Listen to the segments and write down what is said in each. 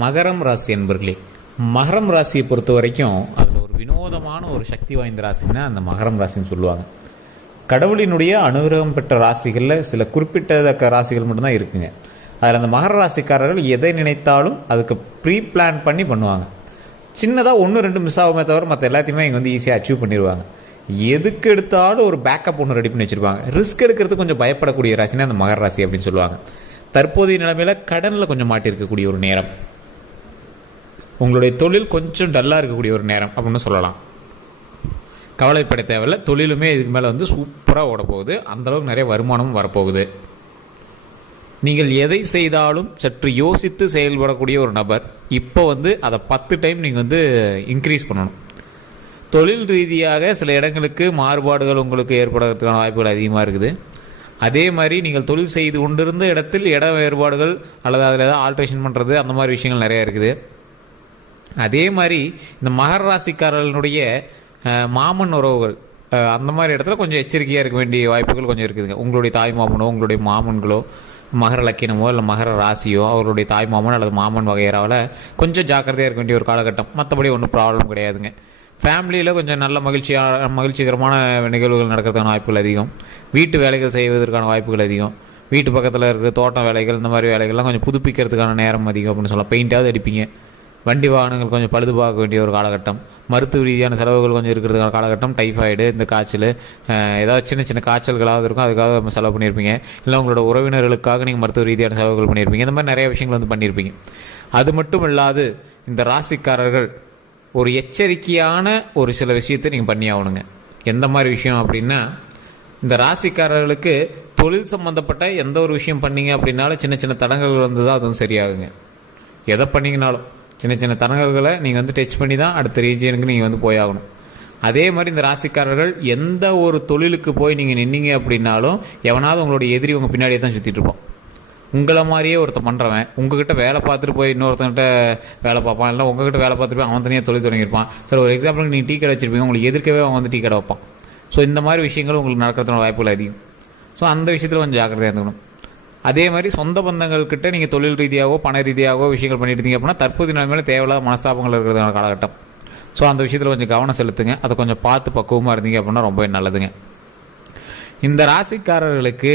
மகரம் ராசி என்பர்களே, மகரம் ராசியை பொறுத்த வரைக்கும் அதில் ஒரு வினோதமான ஒரு சக்தி வாய்ந்த ராசின்னா அந்த மகரம் ராசின்னு சொல்லுவாங்க. கடவுளினுடைய அனுகிரகம் பெற்ற ராசிகளில் சில குறிப்பிட்டத்தக்க ராசிகள் மட்டும்தான் இருக்குங்க. அதில் அந்த மகர ராசிக்காரர்கள் எதை நினைத்தாலும் அதுக்கு ப்ரீ பிளான் பண்ணி பண்ணுவாங்க. சின்னதாக 1-2 மிஸ் ஆகுமே தவிர மற்ற எல்லாத்தையுமே இங்கே வந்து ஈஸியாக அச்சீவ் பண்ணிடுவாங்க. எதுக்கு எடுத்தாலும் ஒரு பேக்கப் ஒன்று ரெடி பண்ணி வச்சுருப்பாங்க. ரிஸ்க் எடுக்கிறதுக்கு கொஞ்சம் பயப்படக்கூடிய ராசினா அந்த மகர ராசி அப்படின்னு சொல்லுவாங்க. தற்போதைய நிலைமையில் கடனில் கொஞ்சம் மாட்டியிருக்கக்கூடிய ஒரு நேரம், உங்களுடைய தொழில் கொஞ்சம் டல்லாக இருக்கக்கூடிய ஒரு நேரம் அப்படின்னு சொல்லலாம். கவலைப்பட தேவையில்லை, தொழிலுமே இதுக்கு மேலே வந்து சூப்பராக ஓட போகுது. அந்தளவுக்கு நிறைய வருமானமும் வரப்போகுது. நீங்கள் எதை செய்தாலும் சற்று யோசித்து செயல்படக்கூடிய ஒரு நபர். இப்போ வந்து அதை 10 டைம் நீங்கள் வந்து இன்க்ரீஸ் பண்ணணும். தொழில் ரீதியாக சில இடங்களுக்கு மாறுபாடுகள் உங்களுக்கு ஏற்படுறதுக்கான வாய்ப்புகள் அதிகமாக இருக்குது. அதே மாதிரி நீங்கள் தொழில் செய்து கொண்டிருந்த இடத்தில் இட வேறுபாடுகள் அல்லது அதில் ஏதாவது ஆல்ட்ரேஷன் பண்ணுறது அந்த மாதிரி விஷயங்கள் நிறையா இருக்குது. அதே மாதிரி இந்த மகர ராசிக்காரர்களுடைய மாமன் உறவுகள் அந்த மாதிரி இடத்துல கொஞ்சம் எச்சரிக்கையாக இருக்க வேண்டிய வாய்ப்புகள் கொஞ்சம் இருக்குதுங்க. உங்களுடைய தாய் மாமனோ உங்களுடைய மாமன்களோ மகர லக்கினமோ இல்லை மகர ராசியோ அவருடைய தாய் மாமன் அல்லது மாமன் வகையறாவில் கொஞ்சம் ஜாக்கிரதையாக இருக்க வேண்டிய ஒரு காலகட்டம். மற்றபடி ஒன்றும் ப்ராப்ளம் கிடையாதுங்க. ஃபேமிலியில் கொஞ்சம் நல்ல மகிழ்ச்சிகரமான நிகழ்வுகள் நடக்கிறதுக்கான வாய்ப்புகள் அதிகம். வீட்டு வேலைகள் செய்வதற்கான வாய்ப்புகள் அதிகம். வீட்டு பக்கத்தில் இருக்கிற தோட்டம் வேலைகள் இந்த மாதிரி வேலைகள்லாம் கொஞ்சம் புதுப்பிக்கிறதுக்கான நேரம் அதிகம் அப்படின்னு சொல்லலாம். பெயிண்டாவது அடிப்பீங்க. வண்டி வாகனங்கள் கொஞ்சம் பழுது பார்க்க வேண்டிய ஒரு காலகட்டம். மருத்துவ ரீதியான செலவுகள் கொஞ்சம் இருக்கிறதுக்கான காலகட்டம். டைஃபாய்டு, இந்த காய்ச்சல், ஏதாவது சின்ன சின்ன காய்ச்சல்களாவது இருக்கும், அதுக்காக நம்ம செலவு பண்ணியிருப்பீங்க. இல்லை உங்களோட உறவினர்களுக்காக நீங்கள் மருத்துவ ரீதியான செலவுகள் பண்ணியிருப்பீங்க. இந்த மாதிரி நிறைய விஷயங்கள் வந்து பண்ணியிருப்பீங்க. அது மட்டும் இல்லாது இந்த ராசிக்காரர்கள் ஒரு எச்சரிக்கையான ஒரு சில விஷயத்தை நீங்கள் பண்ணி ஆகணுங்க. எந்த மாதிரி விஷயம் அப்படின்னா, இந்த ராசிக்காரர்களுக்கு தொழில் சம்மந்தப்பட்ட எந்த ஒரு விஷயம் பண்ணீங்க அப்படின்னாலும் சின்ன சின்ன தடங்கல்கள் வந்து தான் அது வந்து சரியாகுங்க. எதை பண்ணிங்கனாலும் சின்ன சின்ன தடங்கல்களை நீங்கள் வந்து டச் பண்ணி தான் அடுத்த ரீஜியனுக்கு நீங்கள் வந்து போயாகணும். அதே மாதிரி இந்த ராசிக்காரர்கள் எந்த ஒரு தொழிலுக்கு போய் நீங்கள் நின்னீங்க அப்படின்னாலும் எவனாவது உங்களுடைய எதிரி உங்கள் பின்னாடியே தான் சுற்றிட்டு இருப்போம். உங்களை மாதிரியே ஒருத்தன் பண்ணுறவன் உங்ககிட்ட வேலை பார்த்துட்டு போய் இன்னொருத்தன்கிட்ட வேலை பார்ப்பான். இல்லை உங்ககிட்ட வேலை பார்த்துட்டு போய் அவன் தனியாக தொழில் தொடங்கியிருப்பான். சரி, ஒரு எக்ஸாம்பிளுக்கு நீங்கள் டீ கடை வச்சுருப்பீங்க, உங்களுக்கு எதிர்க்கவே அவன் வந்து டீ கடை வைப்பான். ஸோ இந்த மாதிரி விஷயங்கள் உங்களுக்கு நடக்கிறதுன வாய்ப்புகள் அதிகம். ஸோ அந்த விஷயத்தில் கொஞ்சம் ஜாக்கிரதையாக இருந்துக்கணும். அதே மாதிரி சொந்த பந்தங்கள்கிட்ட நீங்கள் தொழில் ரீதியாகவோ பண ரீதியாகவோ விஷயங்கள் பண்ணிட்டு இருந்தீங்க அப்படின்னா தற்போதைய நிலைமையில தேவையில்லாத மனஸ்தாபங்கள் இருக்கிறதுனால காலகட்டம். ஸோ அந்த விஷயத்தில் கொஞ்சம் கவனம் செலுத்துங்க. அதை கொஞ்சம் பார்த்து பக்குவமாக இருந்தீங்க அப்படின்னா ரொம்ப நல்லதுங்க. இந்த ராசிக்காரர்களுக்கு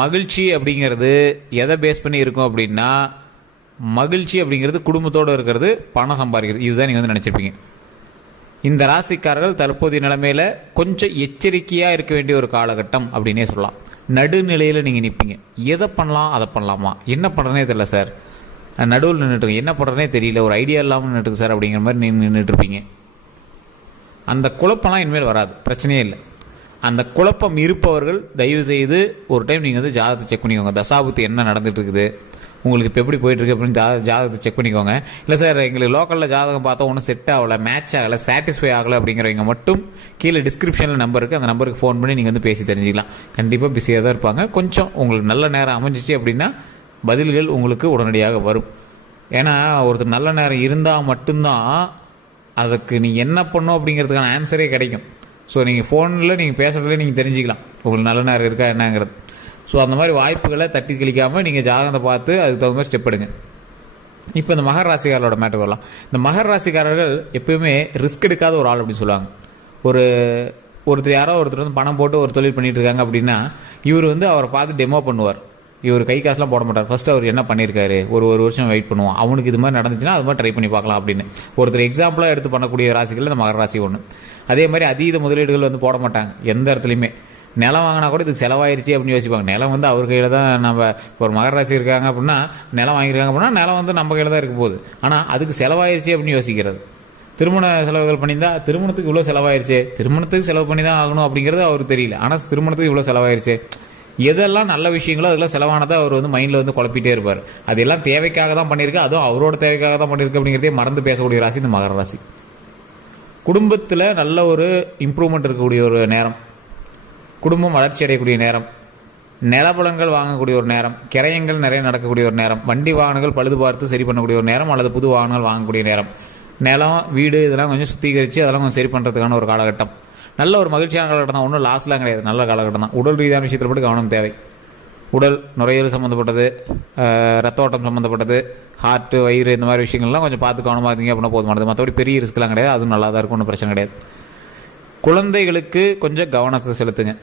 மகிழ்ச்சி அப்படிங்கிறது எதை பேஸ் பண்ணி இருக்கும் அப்படின்னா, மகிழ்ச்சி அப்படிங்கிறது குடும்பத்தோடு இருக்கிறது, பணம் சம்பாதிக்கிறது. இதுதான் நீங்கள் வந்து நினச்சிருப்பீங்க. இந்த ராசிக்காரர்கள் தற்போதைய நிலைமையில் கொஞ்சம் எச்சரிக்கையாக இருக்க வேண்டிய ஒரு காலகட்டம் அப்படின்னே சொல்லலாம். நடுநிலையில் நீங்கள் நிற்பீங்க. எதை பண்ணலாம் அதை பண்ணலாமா, என்ன பண்ணுறனே தெரியல சார், நடுவில் நின்றுட்டுருங்க, என்ன பண்ணுறனே தெரியல, ஒரு ஐடியா இல்லாமல் நின்றுட்டுருக்கு சார் அப்படிங்கிற மாதிரி நீங்கள் நின்றுட்டுருப்பீங்க. அந்த குழப்பம்லாம் இனிமேல் வராது, பிரச்சனையே இல்லை. அந்த குழப்பம் இருப்பவர்கள் தயவு செய்து ஒரு டைம் நீங்கள் வந்து ஜாதகத்தை செக் பண்ணிக்கோங்க. தசாபுத்தி என்ன நடந்துட்டு இருக்குது, உங்களுக்கு இப்போ எப்படி போயிட்டுருக்கு அப்படின்னு ஜாதகத்தை செக் பண்ணிக்கோங்க. இல்லை சார் எங்களுக்கு லோக்கலில் ஜாதகம் பார்த்தா ஒன்றும் செட் ஆகலை, மேட்ச் ஆகலை, சாட்டிஸ்ஃபை ஆகலை அப்படிங்கிறவங்க மட்டும் கீழே டிஸ்கிரிப்ஷனில் நம்பர் இருக்குது, அந்த நம்பருக்கு ஃபோன் பண்ணி நீங்கள் வந்து பேசி தெரிஞ்சிக்கலாம். கண்டிப்பாக பிஸியாக தான் இருப்பாங்க. கொஞ்சம் உங்களுக்கு நல்ல நேரம் அமைஞ்சிச்சு அப்படின்னா பதில்கள் உங்களுக்கு உடனடியாக வரும். ஏன்னா ஒருத்தர் நல்ல நேரம் இருந்தால் மட்டும்தான் அதுக்கு நீங்கள் என்ன பண்ணும் அப்படிங்கிறதுக்கான ஆன்சரே கிடைக்கும். ஸோ நீங்கள் ஃபோனில் நீங்கள் பேசுகிறதுல நீங்கள் தெரிஞ்சுக்கலாம் உங்களுக்கு நல்ல நேரம் இருக்கா என்னங்கிறது. ஸோ அந்த மாதிரி வாய்ப்புகளை தட்டி கழிக்காமல் நீங்கள் ஜாதகத்தை பார்த்து அதுக்கு தகுந்த மாதிரி ஸ்டெப் எடுங்க. இப்போ இந்த மகர ராசிக்காரரோட மேட்டர் வரலாம். இந்த மகர ராசிக்காரர்கள் எப்பயுமே ரிஸ்க் எடுக்காத ஒரு ஆள் அப்படின்னு சொல்லுவாங்க. ஒருத்தர் யாரோ ஒருத்தர் வந்து பணம் போட்டு ஒரு தொழில் பண்ணிட்டு இருக்காங்க அப்படின்னா இவர் வந்து அவரை பார்த்து டெமோ பண்ணுவார். இவர் கை காசுலாம் போட மாட்டார். ஃபஸ்ட்டு அவர் என்ன பண்ணியிருக்காரு, ஒரு வருஷம் வெயிட் பண்ணுவோம், அவனுக்கு இது மாதிரி நடந்துச்சுன்னா அது மாதிரி ட்ரை பண்ணி பார்க்கலாம் அப்படின்னு ஒருத்தர் எக்ஸாம்பிளாக எடுத்து பண்ணக்கூடிய ராசிகள் இந்த மகர ராசி ஒன்று. அதே மாதிரி அதீத முதலீடுகள் வந்து போட மாட்டாங்க எந்த இடத்துலையுமே. நிலம் வாங்கினா கூட இதுக்கு செலவாயிருச்சு அப்படின்னு யோசிப்பாங்க. நிலம் வந்து அவர் கையில் தான். நம்ம ஒரு மகர ராசி இருக்காங்க அப்படின்னா நிலம் வாங்கியிருக்காங்க அப்படின்னா நிலம் வந்து நம்ம கையில் தான் இருக்க போகுது. ஆனால் அதுக்கு செலவாயிருச்சு அப்படின்னு யோசிக்கிறது. திருமண செலவுகள் பண்ணியிருந்தா திருமணத்துக்கு இவ்வளோ செலவாயிருச்சு, திருமணத்துக்கு செலவு பண்ணி தான் ஆகணும் அப்படிங்கிறது அவருக்கு தெரியல. ஆனால் திருமணத்துக்கு இவ்வளோ செலவாயிருச்சு, எதெல்லாம் நல்ல விஷயங்களோ அதெல்லாம் செலவானதை அவர் வந்து மைண்டில் வந்து குழப்பிட்டே இருப்பார். அதெல்லாம் தேவைக்காக தான் பண்ணியிருக்கு, அதுவும் அவரோட தேவைக்காக தான் பண்ணியிருக்கு அப்படிங்கிறதே மறந்து பேசக்கூடிய ராசி இந்த மகர ராசி. குடும்பத்தில் நல்ல ஒரு இம்ப்ரூவ்மெண்ட் இருக்கக்கூடிய ஒரு நேரம், குடும்பம் வளர்ச்சி அடையக்கூடிய நேரம், நிலபலங்கள் வாங்கக்கூடிய ஒரு நேரம், கிரயங்கள் நிறைய நடக்கக்கூடிய ஒரு நேரம், வண்டி வாகனங்கள் பழுது பார்த்து சரி பண்ணக்கூடிய ஒரு நேரம் அல்லது புது வாகனங்கள் வாங்கக்கூடிய நேரம், நிலம் வீடு இதெல்லாம் கொஞ்சம் சுத்திகரித்து அதெல்லாம் கொஞ்சம் சரி பண்ணுறதுக்கான ஒரு காலகட்டம். நல்ல ஒரு மகிழ்ச்சியான காலகட்டம் தான், ஒன்றும் லாஸ்லாம் கிடையாது, நல்ல காலகட்டம் தான். உடல் ரீதியான விஷயத்தில் மட்டும் கவனம் தேவை. உடல் நுரையீரல் சம்மந்தப்பட்டது, ரத்த ஓட்டம் சம்மந்தப்பட்டது, ஹார்ட்டு, வயிறு, இந்த மாதிரி விஷயங்கள்லாம் கொஞ்சம் பார்த்து கவனமாக இருந்தீங்க அப்படின்னா போதுமானது. மற்றபடி பெரிய ரிஸ்க்லாம் கிடையாது, அதுவும் நல்லா தான் இருக்கும், ஒன்றும் பிரச்சனை கிடையாது. குழந்தைகளுக்கு கொஞ்சம் கவனத்தை செலுத்துங்க.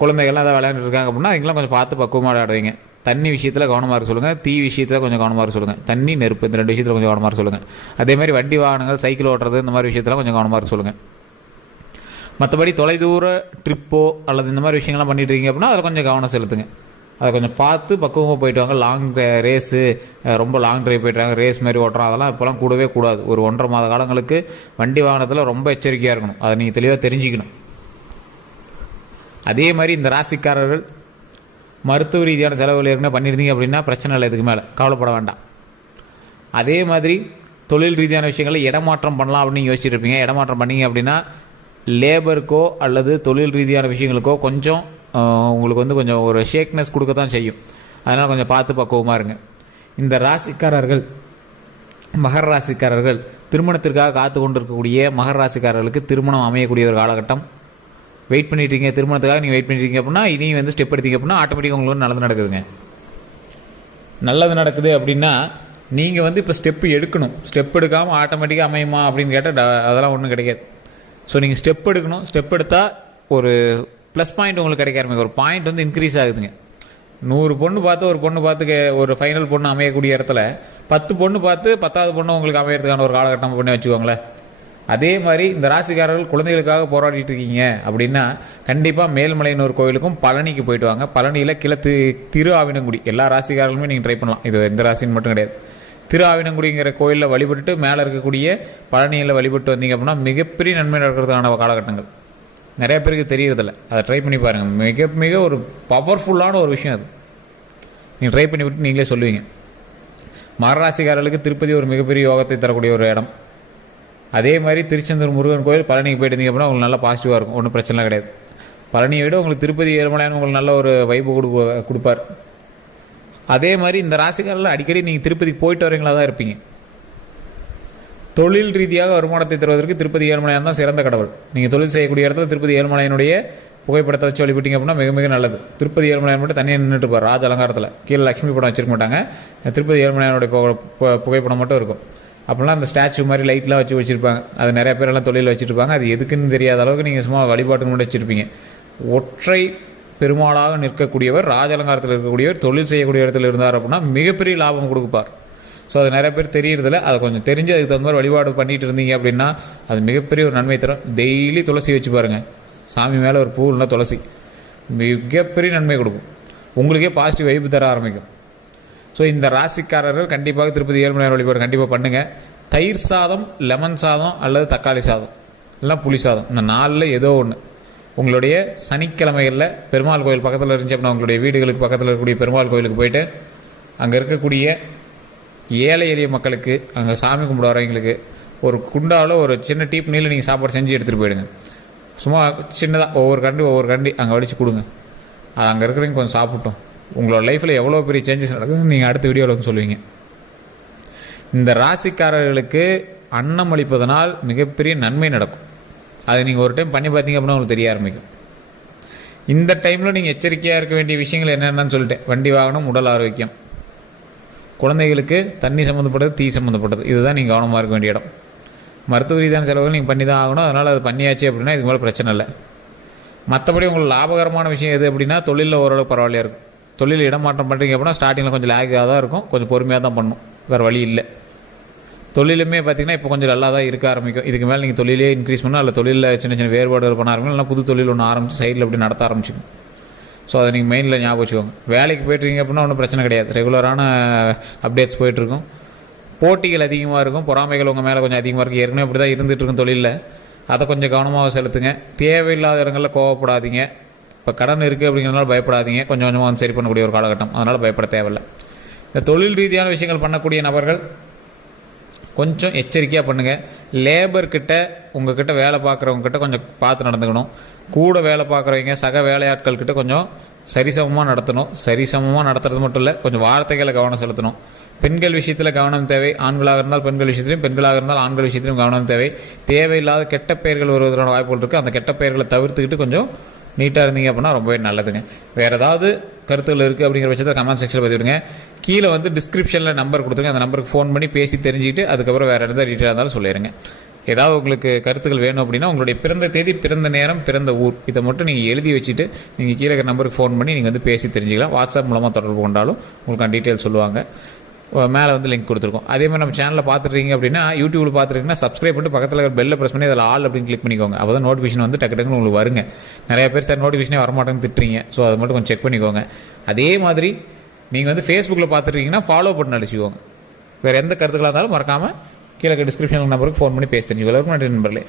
குழந்தைகள்லாம் அதை விளையாண்டுட்டு இருக்காங்க அப்படின்னா அவங்களாம் கொஞ்சம் பார்த்து பக்குவமாக விளையாடுவீங்க. தண்ணி விஷயத்தில் கவனமாக இருக்க சொல்லுங்கள், தீ விஷயத்தில் கொஞ்சம் கவனமாக இருக்க சொல்லுங்கள். தண்ணி, நெருப்பு, இந்த 2 விஷயத்தில் கொஞ்சம் கவனமாக இருக்க சொல்லுங்கள். அதேமாதிரி வண்டி வாகனங்கள், சைக்கிள் ஓட்டுறது, இந்த மாதிரி விஷயத்தில் கொஞ்சம் கவனமாக இருக்க சொல்லுங்கள். மற்றபடி தொலைதூர ட்ரிப்போ அல்லது இந்த மாதிரி விஷயங்கள்லாம் பண்ணிட்டு இருக்கீங்க அப்படின்னா அதில் கொஞ்சம் கவனம் செலுத்துங்க. அதை கொஞ்சம் பார்த்து பக்குவமாக போயிட்டு வாங்க. லாங் ரேஸு, ரொம்ப லாங் ட்ரைவ் போய்ட்டுறாங்க, ரேஸ் மாதிரி ஓட்டுறோம், அதெல்லாம் இப்போலாம் கூடவே கூடாது. ஒரு 1.5 மாத காலங்களுக்கு வண்டி வாகனத்தில் ரொம்ப எச்சரிக்கையாக இருக்கணும். அதை நீங்கள் தெளிவாக தெரிஞ்சுக்கணும். அதே மாதிரி இந்த ராசிக்காரர்கள் மருத்துவ ரீதியான செலவுகள் ஏற்கனவே பண்ணியிருந்தீங்க அப்படின்னா பிரச்சனை இல்லை, இதுக்கு மேலே கவலைப்பட வேண்டாம். அதே மாதிரி தொழில் ரீதியான விஷயங்களில் இடமாற்றம் பண்ணலாம் அப்படின்னு யோசிச்சுட்டு இருப்பீங்க. இடமாற்றம் பண்ணிங்க அப்படின்னா லேபருக்கோ அல்லது தொழில் ரீதியான விஷயங்களுக்கோ கொஞ்சம் உங்களுக்கு கொஞ்சம் ஒரு ஷேக்னஸ் கொடுக்க தான் செய்யும். அதனால் கொஞ்சம் பார்த்து பக்குவமாக இருங்க. இந்த ராசிக்காரர்கள், மகர ராசிக்காரர்கள், திருமணத்திற்காக காத்து கொண்டு இருக்கக்கூடிய மகர ராசிக்காரர்களுக்கு திருமணம் அமையக்கூடிய ஒரு காலகட்டம். வெயிட் பண்ணிட்டீங்க, திருமணத்துக்காக நீங்கள் வெயிட் பண்ணிட்டீங்க அப்படின்னா இனி ஸ்டெப் எடுத்தீங்க அப்படின்னா ஆட்டோமேட்டிக்காக உங்களுக்கு நல்லது நடக்குதுங்க. நல்லது நடக்குது அப்படின்னா நீங்கள் இப்போ ஸ்டெப்பு எடுக்கணும். ஸ்டெப் எடுக்காமல் ஆட்டோமேட்டிக்காக அமையுமா அப்படின்னு கேட்டால் அதெல்லாம் ஒன்றும் கிடைக்காது. ஸோ நீங்கள் ஸ்டெப் எடுக்கணும். ஸ்டெப் எடுத்தால் ஒரு ப்ளஸ் பாயிண்ட் உங்களுக்கு கிடைக்க ஆரம்பிக்கும். ஒரு பாயிண்ட் இன்க்ரீஸ் ஆகுதுங்க. 100 பொண்ணு பார்த்து ஒரு பொண்ணு பார்த்து ஒரு ஃபைனல் பொண்ணு அமையக்கூடிய இடத்துல 10 பொண்ணு பார்த்து 10வது பொண்ணு உங்களுக்கு அமையறதுக்கான ஒரு காலகட்டம் பண்ணி வச்சுக்கோங்களேன். அதே மாதிரி இந்த ராசிக்காரர்கள் குழந்தைகளுக்காக போராடிட்டு இருக்கீங்க அப்படின்னா கண்டிப்பாக மேல்மலையனூர் கோயிலுக்கும் பழனிக்கு போயிட்டு வாங்க. பழனியில் திரு ஆவினங்குடி எல்லா ராசிக்காரர்களுமே நீங்கள் ட்ரை பண்ணலாம். இது எந்த ராசின்னு மட்டும் கிடையாது. திரு ஆவினங்குடிங்கிற கோயிலில் வழிபட்டு மேலே இருக்கக்கூடிய பழனியில் வழிபட்டு வந்தீங்க அப்படின்னா மிகப்பெரிய நன்மை நடக்கிறதுக்கான காலகட்டங்கள். நிறைய பேருக்கு தெரியறதில்ல, அதை ட்ரை பண்ணி பாருங்கள். மிக மிக ஒரு பவர்ஃபுல்லான ஒரு விஷயம் அது. நீங்கள் ட்ரை பண்ணி விட்டு நீங்களே சொல்லுவீங்க. மகராசிக்காரர்களுக்கு திருப்பதி ஒரு மிகப்பெரிய யோகத்தை தரக்கூடிய ஒரு இடம். அதே மாதிரி திருச்செந்தூர் முருகன் கோயில், பழனிக்கு போயிட்டு இருந்தீங்க அப்படின்னா உங்களுக்கு நல்லா பாசிட்டிவாக இருக்கும், ஒன்றும் பிரச்சனை கிடையாது. பழனியை விட உங்களுக்கு திருப்பதி ஏழுமலையான் உங்களுக்கு நல்ல ஒரு வைப்பு கொடுப்பார். அதே மாதிரி இந்த ராசிக்காரில் அடிக்கடி நீங்கள் திருப்பதிக்கு போயிட்டு வரீங்களா தான் இருப்பீங்க. தொழில் ரீதியாக வருமானத்தை தருவதற்கு திருப்பதி ஏழுமலையான் தான் சிறந்த கடவுள். நீங்கள் தொழில் செய்யக்கூடிய இடத்துல திருப்பதி ஏழுமலையானுடைய புகைப்படத்தை வச்சு வழிபட்டீங்க அப்படின்னா மிக மிக நல்லது. திருப்பதி ஏழுமலையான் மட்டும் தனியாக நின்றுட்டு இருப்பார் ராஜ அலங்காரத்தில். கீழே லட்சுமி படம் வச்சிருக்க மாட்டாங்க, திருப்பதி ஏழுமலையானுடைய புகைப்படம் மட்டும் இருக்கும். அப்படிலாம் அந்த ஸ்டாச்சு மாதிரி லைட்லாம் வச்சுருப்பாங்க. அது நிறைய பேரெல்லாம் தொழில் வச்சுருப்பாங்க. அது எதுக்குன்னு தெரியாத அளவுக்கு நீங்கள் சும்மா வழிபாட்டுக்கு மட்டும் வச்சுருப்பீங்க. ஒற்றை பெருமாளாக நிற்கக்கூடியவர், ராஜ அலங்காரத்தில் இருக்கக்கூடியவர், தொழில் செய்யக்கூடிய இடத்துல இருந்தார் அப்படின்னா மிகப்பெரிய லாபம் கொடுப்பார். ஸோ அது நிறைய பேர் தெரியறதில்ல. அதை கொஞ்சம் தெரிஞ்சு அதுக்கு தகுந்த மாதிரி வழிபாடு பண்ணிட்டு இருந்தீங்க அப்படின்னா அது மிகப்பெரிய ஒரு நன்மை தரும். டெய்லி துளசி வச்சு பாருங்கள். சாமி மேலே ஒரு பூ இல்லைனா துளசி மிகப்பெரிய நன்மை கொடுக்கும். உங்களுக்கே பாசிட்டிவ் வைப்பு தர ஆரம்பிக்கும். ஸோ இந்த ராசிக்காரர்கள் கண்டிப்பாக திருப்பதி ஏழுமலையான் வழிபாடு கண்டிப்பாக பண்ணுங்கள். தயிர் சாதம், லெமன் சாதம் அல்லது தக்காளி சாதம் இல்லைனா புளி சாதம், இந்த 4ல் ஏதோ ஒன்று உங்களுடைய சனிக்கிழமைகளில் பெருமாள் கோயில் பக்கத்தில் இருந்துச்சு அப்படின்னா உங்களுடைய வீடுகளுக்கு பக்கத்தில் இருக்கக்கூடிய பெருமாள் கோயிலுக்கு போயிட்டு அங்கே இருக்கக்கூடிய ஏழை எளிய மக்களுக்கு, அங்கே சாமி கும்பிட வரவங்களுக்கு ஒரு குண்டாவில் ஒரு சின்ன டீப் நீல நீங்கள் சாப்பாடு செஞ்சு எடுத்துகிட்டு போயிடுங்க. சும்மா சின்னதாக ஒவ்வொரு கண்டி அங்கே வடித்து கொடுங்க. அது அங்கே இருக்கிறவங்க கொஞ்சம் சாப்பிட்டோம். உங்களோட லைஃப்பில் எவ்வளோ பெரிய சேஞ்சஸ் நடக்குதுன்னு நீங்கள் அடுத்த வீடியோவில் சொல்லுவீங்க. இந்த ராசிக்காரர்களுக்கு அன்னம் அளிப்பதனால் மிகப்பெரிய நன்மை நடக்கும். அதை நீங்கள் ஒரு டைம் பண்ணி பார்த்தீங்க அப்படின்னா உங்களுக்கு தெரிய ஆரம்பிக்கும். இந்த டைமில் நீங்கள் எச்சரிக்கையாக இருக்க வேண்டிய விஷயங்கள் என்னென்னு சொல்லிட்டேன். வண்டி வாகனம், உடல் ஆரோக்கியம், குழந்தைகளுக்கு தண்ணி சம்மந்தப்பட்டது, தீ சம்மந்தப்பட்டது, இதுதான் நீங்கள் கவனமாக இருக்க வேண்டிய இடம். மருத்துவ ரீதியான செலவுகள் நீங்கள் பண்ணி தான் ஆகணும். அதனால் அது பண்ணியாச்சு அப்படின்னா இதுக்கு மேலே பிரச்சனை இல்லை. மற்றபடி உங்களுக்கு லாபகரமான விஷயம் எது அப்படின்னா தொழிலில் ஓரளவுக்கு பரவாயில்லையா இருக்கும். தொழில் இடமாற்றம் பண்ணுறீங்க அப்படின்னா ஸ்டார்டிங்கில் கொஞ்சம் லேக்காக தான் இருக்கும், கொஞ்சம் பொறுமையாக தான் பண்ணணும், வேறு வழி இல்லை. தொழிலுமே பார்த்திங்கன்னா இப்போ கொஞ்சம் நல்லா தான் இருக்க ஆரம்பிக்கும். இதுக்கு மேலே நீங்கள் தொழிலே இன்க்ரீஸ் பண்ணால் அல்ல தொழிலில் சின்ன சின்ன வேறுபாடுகள் பண்ண ஆரம்பிக்கும், இல்லைனா புது தொழில் ஒன்று ஆரம்பித்து சைடில் அப்படி நடத்த ஆரம்பிச்சிக்கும். ஸோ அதை நீங்கள் மெயினில் ஞாபகம் வச்சுக்கோங்க. வேலைக்கு போய்ட்டுருக்கீங்க அப்படின்னா ஒன்றும் பிரச்சனை கிடையாது, ரெகுலரான அப்டேட்ஸ் போய்ட்டுருக்கும். போட்டிகள் அதிகமாக இருக்கும், பொறாமைகள் உங்கள் மேலே கொஞ்சம் அதிகமாக இருக்குது. ஏற்கனவே அப்படி தான் இருந்துகிட்ருக்கும் தொழிலில். அதை கொஞ்சம் கவனமாக செலுத்துங்க. தேவையில்லாத இடங்களில் கோவப்படாதீங்க. இப்போ கடன் இருக்குது அப்படிங்கிறதுனால பயப்படாதீங்க. கொஞ்சம் கொஞ்சமாக சரி பண்ணக்கூடிய ஒரு காலகட்டம், அதனால் பயப்பட தேவையில்லை. இந்த தொழில் ரீதியான விஷயங்கள் பண்ணக்கூடிய நபர்கள் கொஞ்சம் எச்சரிக்கையாக பண்ணுங்கள். லேபர்கிட்ட, உங்கள்கிட்ட வேலை பார்க்குறவங்ககிட்ட கொஞ்சம் பார்த்து நடந்துக்கணும். கூட வேலை பார்க்குறவங்க சக வேலையாட்கள்கிட்ட கொஞ்சம் சரிசமமாக நடத்தணும். சரிசமமாக நடத்துறது மட்டும் இல்லை, கொஞ்சம் வார்த்தைகளை கவனம் செலுத்தணும். பெண்கள் விஷயத்தில் கவனம் தேவை. ஆண்களாக இருந்தால் பெண்கள் விஷயத்திலையும், பெண்களாக இருந்தால் ஆண்கள் விஷயத்திலையும் கவனம் தேவை. தேவையில்லாத கெட்ட பெயர்கள் வருவதற்கான வாய்ப்புகள் இருக்குது. அந்த கெட்ட பெயர்களை தவிர்த்துக்கிட்டு கொஞ்சம் நீட்டாக இருந்தீங்க அப்படின்னா ரொம்பவே நல்லதுங்க. வேறு ஏதாவது கருத்துக்கள் இருக்குது அப்படிங்கிற பட்சத்தை கமெண்ட் செக்ஷனில் பதிவிடுங்க. கீழே வந்து டிஸ்கிரிப்ஷனில் நம்பர் கொடுத்துருங்க, அந்த நம்பருக்கு ஃபோன் பண்ணி பேசி தெரிஞ்சுக்கிட்டு அதுக்கப்புறம் வேறு எதாவது டீட்டெயிலாக இருந்தாலும் சொல்லிடுங்க. ஏதாவது உங்களுக்கு கருத்துக்கள் வேணும் அப்படின்னா உங்களுடைய பிறந்த தேதி, பிறந்த நேரம், பிறந்த ஊர் இதை மட்டும் நீங்கள் எழுதி வச்சுட்டு நீங்கள் கீழே நம்பருக்கு ஃபோன் பண்ணி நீங்கள் வந்து பேசி தெரிஞ்சுக்கலாம். வாட்ஸ்அப் மூலமாக தொடர்பு கொண்டாலும் உங்களுக்கு டீட்டெயில் சொல்லுவாங்க. மேலே வந்து லிங்க் கொடுத்துருக்கோம். அதே மாதிரி நம்ம சேனலில் பார்த்துருக்கீங்க அப்படின்னா யூடியூப்பில் பார்த்துருக்கீங்கன்னா சப்ஸ்கிரைப் பண்ணிட்டு பக்கத்தில் இருக்கிற பெல்லை ப்ரெஸ் பண்ணி அதில் ஆல் அப்படின்னு கிளிக் பண்ணிக்கோங்க. அப்போ தான் நோட்டிஃபிகேஷன் வந்து டக்கு டக்குன்னு உங்களுக்கு வருங்க. நிறைய பேர் சார் நோட்டிஃபிகேஷனே வரமாட்டேன்னு திட்டுறீங்க. ஸோ அதை மட்டும் கொஞ்சம் செக் பண்ணிக்கோங்க. அதே மாதிரி நீங்கள் வந்து ஃபேஸ்புக்கில் பார்த்துருக்கீங்கன்னா ஃபாலோ பண்ணி அடிச்சுக்கோங்க. வேறு எந்த கருத்துக்களாக இருந்தாலும் மறக்காமல் கீழே டிஸ்கிரிப்ஷன் நம்பருக்கு ஃபோன் பண்ணி பேசி தெரிஞ்சுக்கோங்க. நண்பர்களே.